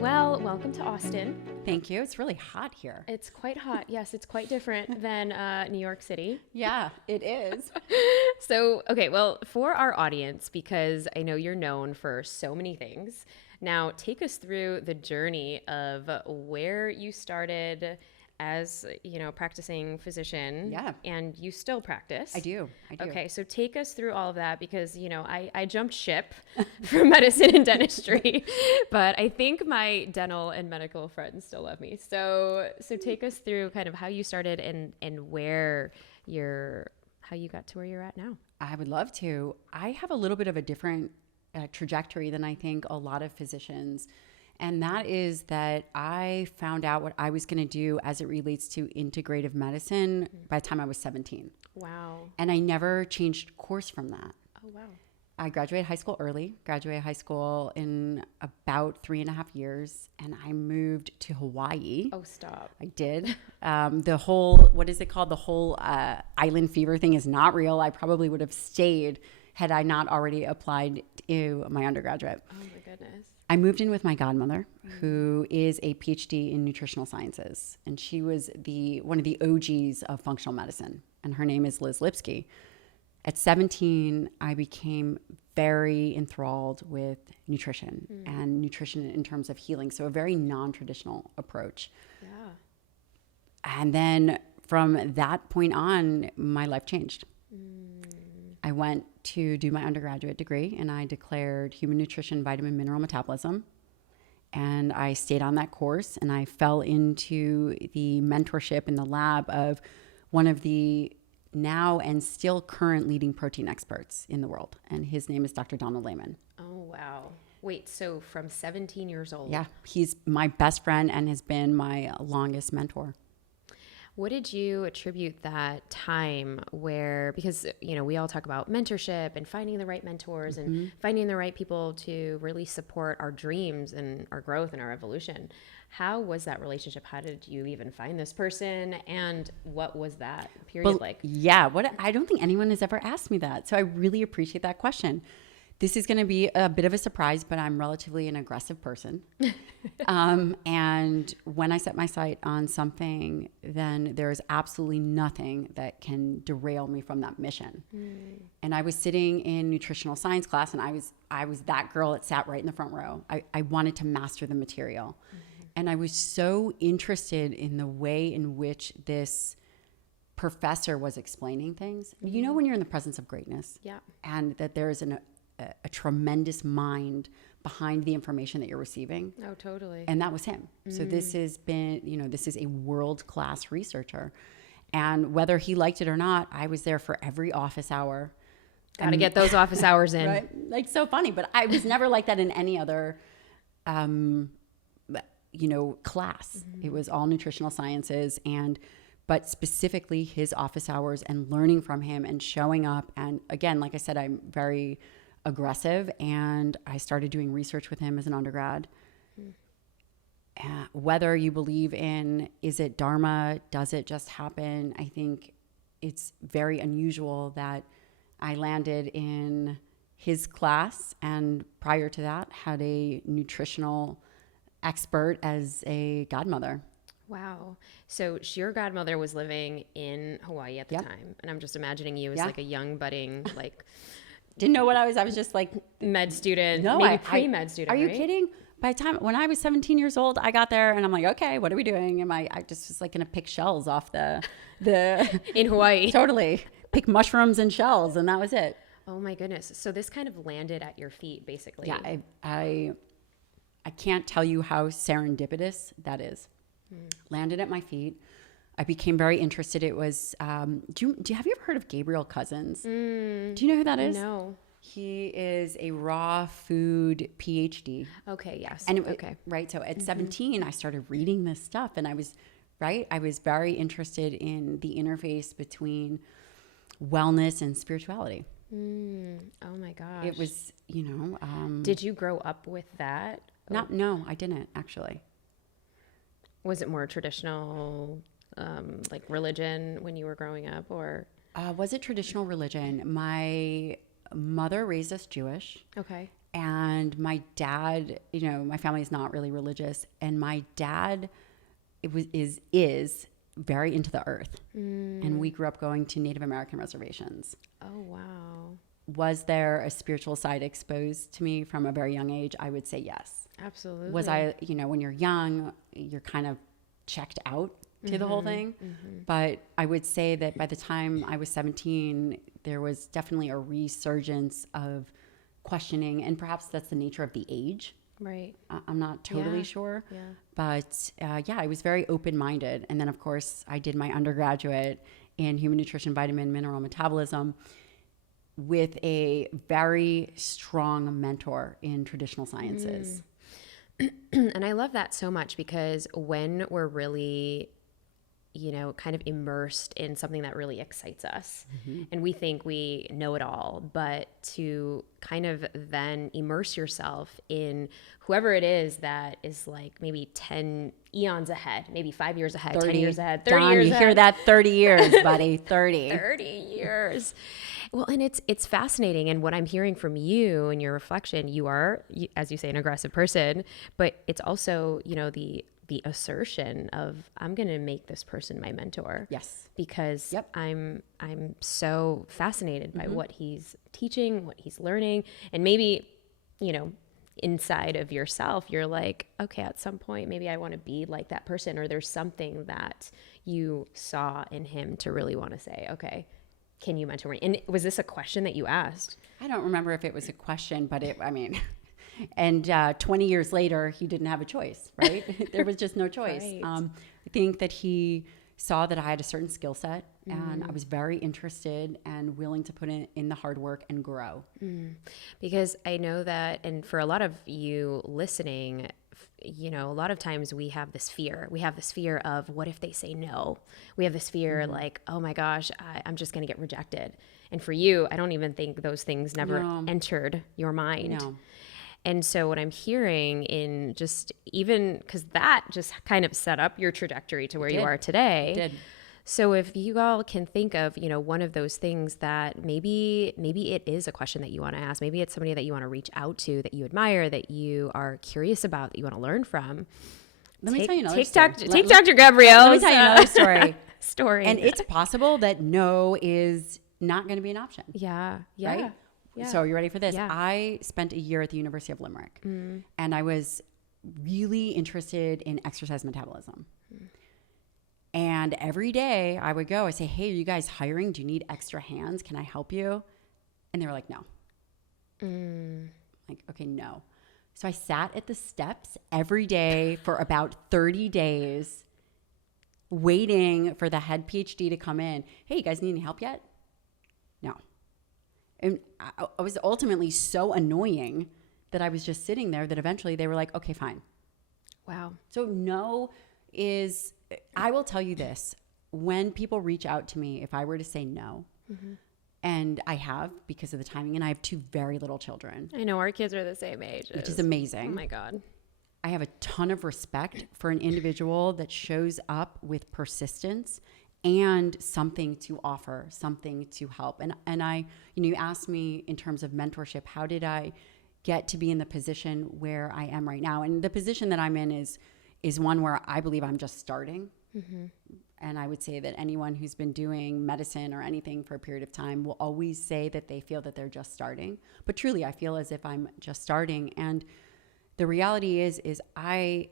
Well, welcome to Austin. Thank you. It's really hot here. It's quite hot. Yes, it's quite different than New York City. Yeah, it is. So, okay, well, for our audience, because I know you're known for so many things, now take us through the journey of where you started as, practicing physician. Yeah. And you still practice. I do. Okay, so take us through all of that because, I jumped ship from medicine and dentistry, but I think my dental and medical friends still love me. So take us through kind of how you started and how you got to where you're at now. I would love to. I have a little bit of a different trajectory than I think a lot of physicians. And that is that I found out what I was going to do as it relates to integrative medicine by the time I was 17. Wow. And I never changed course from that. Oh, wow. I graduated high school early, graduated high school in about 3.5 years, and I moved to Hawaii. Oh, stop. I did. The whole, what is it called? The whole island fever thing is not real. I probably would have stayed had I not already applied to my undergraduate. Oh, my goodness. I moved in with my godmother, who is a PhD in nutritional sciences, and she was one of the OGs of functional medicine, and her name is Liz Lipsky. At 17, I became very enthralled with nutrition and nutrition in terms of healing, so a very non-traditional approach. Yeah. And then from that point on, my life changed. I went to do my undergraduate degree and I declared human nutrition, vitamin, mineral metabolism. And I stayed on that course and I fell into the mentorship in the lab of one of the now and still current leading protein experts in the world. And his name is Dr. Donald Lehman. Oh, wow. Wait, so from 17 years old? Yeah, he's my best friend and has been my longest mentor. What did you attribute that time where, because, we all talk about mentorship and finding the right mentors and finding the right people to really support our dreams and our growth and our evolution. How was that relationship? How did you even find this person? And what was that period like? Yeah, I don't think anyone has ever asked me that. So I really appreciate that question. This is going to be a bit of a surprise, but I'm relatively an aggressive person. And when I set my sight on something, then there is absolutely nothing that can derail me from that mission. And I was sitting in nutritional science class, and I was that girl that sat right in the front row. I wanted to master the material. And I was so interested in the way in which this professor was explaining things. You know when you're in the presence of greatness? Yeah. And that there is a tremendous mind behind the information that you're receiving. Oh, totally. And that was him. So this has been, this is a world-class researcher. And whether he liked it or not, I was there for every office hour. Got to get those office hours in. Right? Like, so funny, but I was never like that in any other, class. It was all nutritional sciences but specifically his office hours and learning from him and showing up. And again, like I said, I'm very aggressive, and I started doing research with him as an undergrad. Whether you believe in, is it Dharma, does it just happen? I think it's very unusual that I landed in his class, and prior to that had a nutritional expert as a godmother. Wow. So your godmother was living in Hawaii at the time. And I'm just imagining you as like a young budding, Didn't know what I was just like med student, no, maybe pre-med student. Are you right? kidding? By the time when I was 17 years old, I got there and I'm like, okay, what are we doing? And I just was like gonna pick shells off the in Hawaii. Totally. Pick mushrooms and shells, and that was it. Oh my goodness. So this kind of landed at your feet, basically. Yeah, I can't tell you how serendipitous that is. Landed at my feet. I became very interested. It was, have you ever heard of Gabrielle Cousins? Do you know who that is? No. He is a raw food PhD. Okay, yes. And okay. Right. So at 17, I started reading this stuff, and I was very interested in the interface between wellness and spirituality. Oh my gosh. It was, Did you grow up with that? No, I didn't actually. Was it more traditional, like religion when you were growing up, or? Was it traditional religion? My mother raised us Jewish. Okay. And my dad, my family is not really religious, and my dad is very into the earth. And we grew up going to Native American reservations. Oh, wow. Was there a spiritual side exposed to me from a very young age? I would say yes. Absolutely. Was I, when you're young, you're kind of checked out to the whole thing. But I would say that by the time I was 17, there was definitely a resurgence of questioning, and perhaps that's the nature of the age. Right. I'm not totally sure. Yeah. But I was very open-minded. And then, of course, I did my undergraduate in human nutrition, vitamin, mineral metabolism with a very strong mentor in traditional sciences. And I love that so much, because when we're really, kind of immersed in something that really excites us, and we think we know it all, but to kind of then immerse yourself in whoever it is that is like maybe 10 eons ahead, maybe 5 years ahead, 10 years ahead, 30 Dawn, years you ahead. hear that? 30 years, buddy, 30. 30 years. Well, and it's fascinating. And what I'm hearing from you and your reflection, you are, as you say, an aggressive person, but it's also, the assertion of, I'm going to make this person my mentor. Yes. Because I'm so fascinated by what he's teaching, what he's learning. And maybe, inside of yourself, you're like, okay, at some point, maybe I want to be like that person, or there's something that you saw in him to really want to say, okay, can you mentor me? And was this a question that you asked? I don't remember if it was a question, but and 20 years later, he didn't have a choice, right? There was just no choice. Right. I think that he saw that I had a certain skill set, and I was very interested and willing to put in the hard work and grow. Because I know that, and for a lot of you listening, a lot of times we have this fear. We have this fear of, what if they say no? We have this fear like, oh my gosh, I'm just going to get rejected. And for you, I don't even think those things never entered your mind. No. And so what I'm hearing in just even, because that just kind of set up your trajectory to where you are today. It did. So if you all can think of, one of those things that maybe it is a question that you want to ask, maybe it's somebody that you want to reach out to, that you admire, that you are curious about, that you want to learn from. Let me tell you another story. Take Dr. Gabrielle. Let me tell you another story. And And it's possible that no is not going to be an option. Yeah. Right? Yeah. So you ready for this? Yeah. I spent a year at the University of Limerick, and I was really interested in exercise metabolism. And every day I would go, I say, hey, are you guys hiring? Do you need extra hands? Can I help you? And they were like, no. Like, okay, no. So I sat at the steps every day for about 30 days waiting for the head PhD to come in. Hey, you guys need any help yet? No. And I was ultimately so annoying that I was just sitting there that eventually they were like, okay, fine. Wow. So no is, I will tell you this, when people reach out to me, if I were to say no, and I have because of the timing, and I have 2 very little children. I know our kids are the same age. Which is amazing. Oh my God. I have a ton of respect for an individual that shows up with persistence and something to offer, something to help. And I, you asked me in terms of mentorship, how did I get to be in the position where I am right now? And the position that I'm in is one where I believe I'm just starting. And I would say that anyone who's been doing medicine or anything for a period of time will always say that they feel that they're just starting. But truly, I feel as if I'm just starting. And the reality is I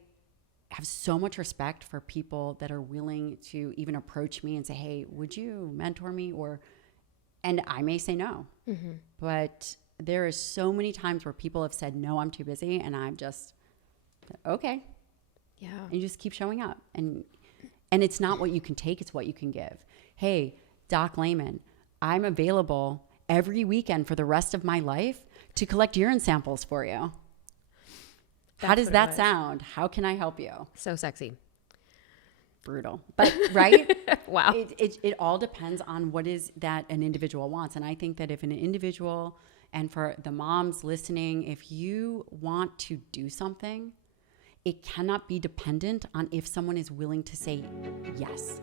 have so much respect for people that are willing to even approach me and say, hey, would you mentor me? And I may say no, but there is so many times where people have said, no, I'm too busy. And I'm just, okay. Yeah. And you just keep showing up. And it's not what you can take, it's what you can give. Hey, Doc Lehman, I'm available every weekend for the rest of my life to collect urine samples for you. How does that sound? How can I help you? So sexy. Brutal. But, right? Wow. It all depends on what is that an individual wants. And I think that if an individual, and for the moms listening, if you want to do something, it cannot be dependent on if someone is willing to say yes.